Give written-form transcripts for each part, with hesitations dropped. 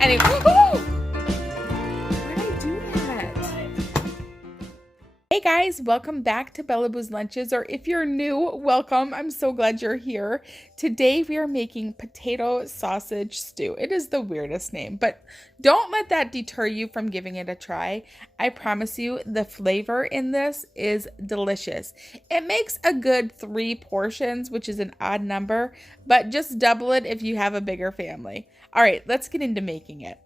Anyway, why did I do that? Hey guys, welcome back to Bella Boo's Lunches, or if you're new, welcome. I'm so glad you're here. Today we are making potato sausage stew. It is the weirdest name, but don't let that deter you from giving it a try. I promise you the flavor in this is delicious. It makes a good 3 portions, which is an odd number, but just double it if you have a bigger family. All right, let's get into making it.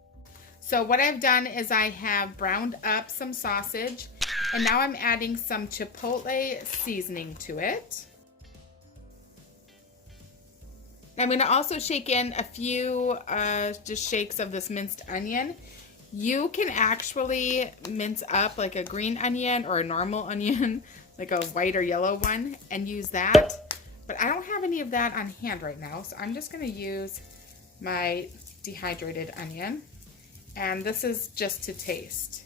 So what I've done is I have browned up some sausage, and now I'm adding some chipotle seasoning to it. I'm going to also shake in a few just shakes of this minced onion. You can actually mince up like a green onion or a normal onion, like a white or yellow one, and use that. But I don't have any of that on hand right now, so I'm just going to use my dehydrated onion. And this is just to taste.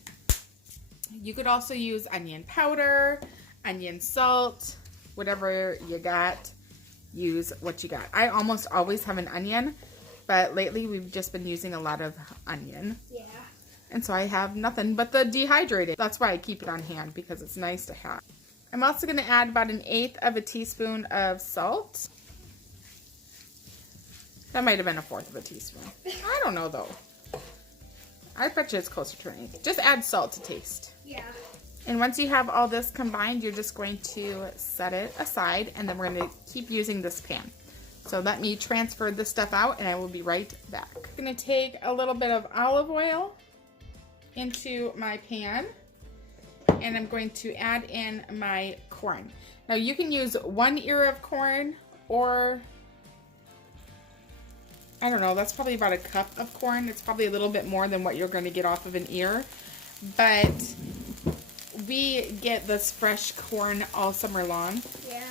You could also use onion powder, onion salt, whatever you got. Use what you got. I almost always have an onion, but lately we've just been using a lot of onion. Yeah. And so I have nothing but the dehydrated. That's why I keep it on hand, because it's nice to have. I'm also going to add about 1/8 of a teaspoon of salt. That might have been 1/4 of a teaspoon. I don't know though. I bet you it's closer to 1/8. Just add salt to taste. Yeah. And once you have all this combined, you're just going to set it aside, and then we're going to keep using this pan. So let me transfer this stuff out, and I will be right back. I'm going to take a little bit of olive oil into my pan, and I'm going to add in my corn. Now you can use 1 ear of corn, or I don't know, that's probably about 1 cup of corn. It's probably a little bit more than what you're going to get off of an ear. But we get this fresh corn all summer long. Yeah.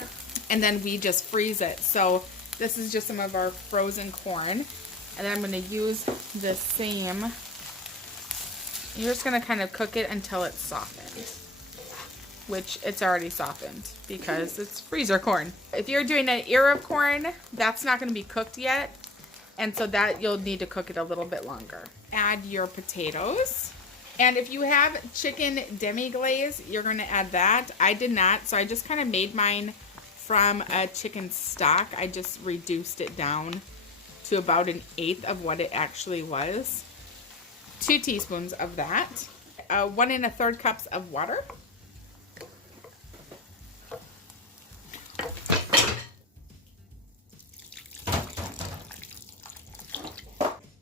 And then we just freeze it. So this is just some of our frozen corn. And then I'm going to use the same. You're just going to kind of cook it until it's softened. Which it's already softened because it's freezer corn. If you're doing an ear of corn, that's not going to be cooked yet. And so that you'll need to cook it a little bit longer. Add your potatoes. And if you have chicken demi-glaze, you're going to add that. I did not, so I just kind of made mine from a chicken stock. I just reduced it down to about 1/8 of what it actually was. 2 teaspoons of that. 1 1/3 cups of water.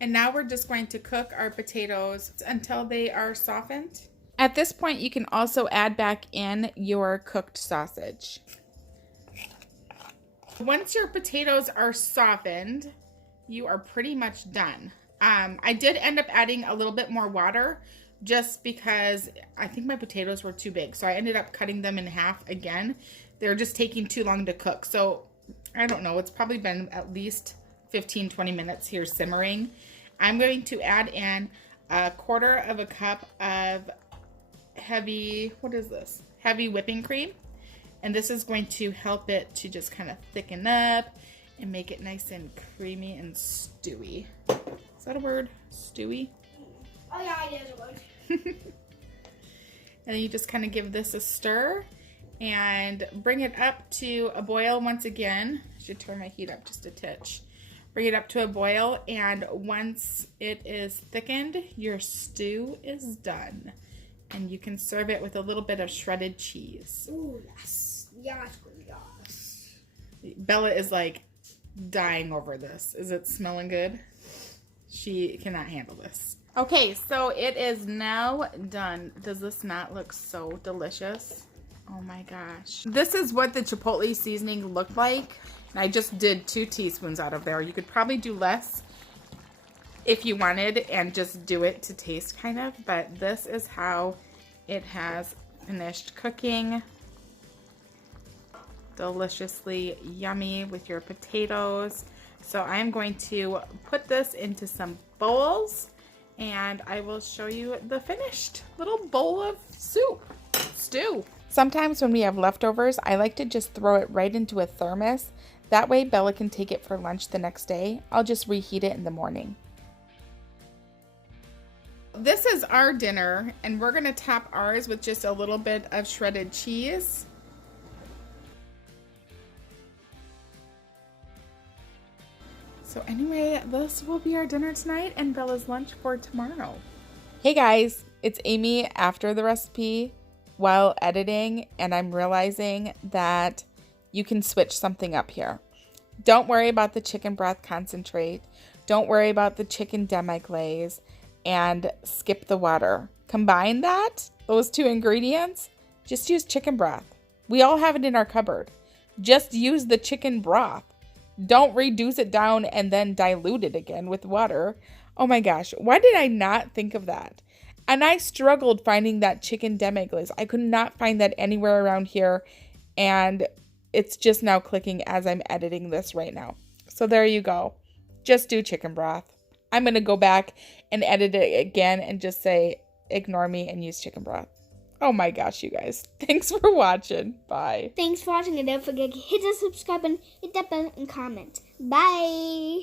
And now we're just going to cook our potatoes until they are softened. At this point, you can also add back in your cooked sausage. Once your potatoes are softened, you are pretty much done. I did end up adding a little bit more water just because I think my potatoes were too big. So I ended up cutting them in half again. They're just taking too long to cook. So I don't know, it's probably been at least 15-20 minutes here simmering. I'm going to add in 1/4 cup of heavy, what is this? Heavy whipping cream. And this is going to help it to just kind of thicken up and make it nice and creamy and stewy. Is that a word? Stewy? Oh yeah, it is a word. And then you just kind of give this a stir and bring it up to a boil once again. I should turn my heat up just a titch. Bring it up to a boil, and once it is thickened, your stew is done. And you can serve it with a little bit of shredded cheese. Ooh, yes. Yes, yes. Bella is like dying over this. Is it smelling good? She cannot handle this. Okay, so it is now done. Does this not look so delicious? Oh my gosh. This is what the chipotle seasoning looked like. And I just did 2 teaspoons out of there. You could probably do less if you wanted and just do it to taste kind of. But this is how it has finished cooking. Deliciously yummy with your potatoes. So I'm going to put this into some bowls and I will show you the finished little bowl of stew. Sometimes when we have leftovers, I like to just throw it right into a thermos. That way Bella can take it for lunch the next day. I'll just reheat it in the morning. This is our dinner, and we're going to top ours with just a little bit of shredded cheese. So anyway, this will be our dinner tonight and Bella's lunch for tomorrow. Hey guys, it's Amy after the recipe while editing, and I'm realizing that you can switch something up here. Don't worry about the chicken broth concentrate. Don't worry about the chicken demi-glaze, and skip the water. Combine those two ingredients, just use chicken broth. We all have it in our cupboard. Just use the chicken broth. Don't reduce it down and then dilute it again with water. Oh my gosh, why did I not think of that? And I struggled finding that chicken demi-glaze. I could not find that anywhere around here, and it's just now clicking as I'm editing this right now. So there you go. Just do chicken broth. I'm going to go back and edit it again and just say, ignore me and use chicken broth. Oh my gosh, you guys. Thanks for watching. Bye. Thanks for watching, and don't forget to hit the subscribe button, hit that button, and comment. Bye.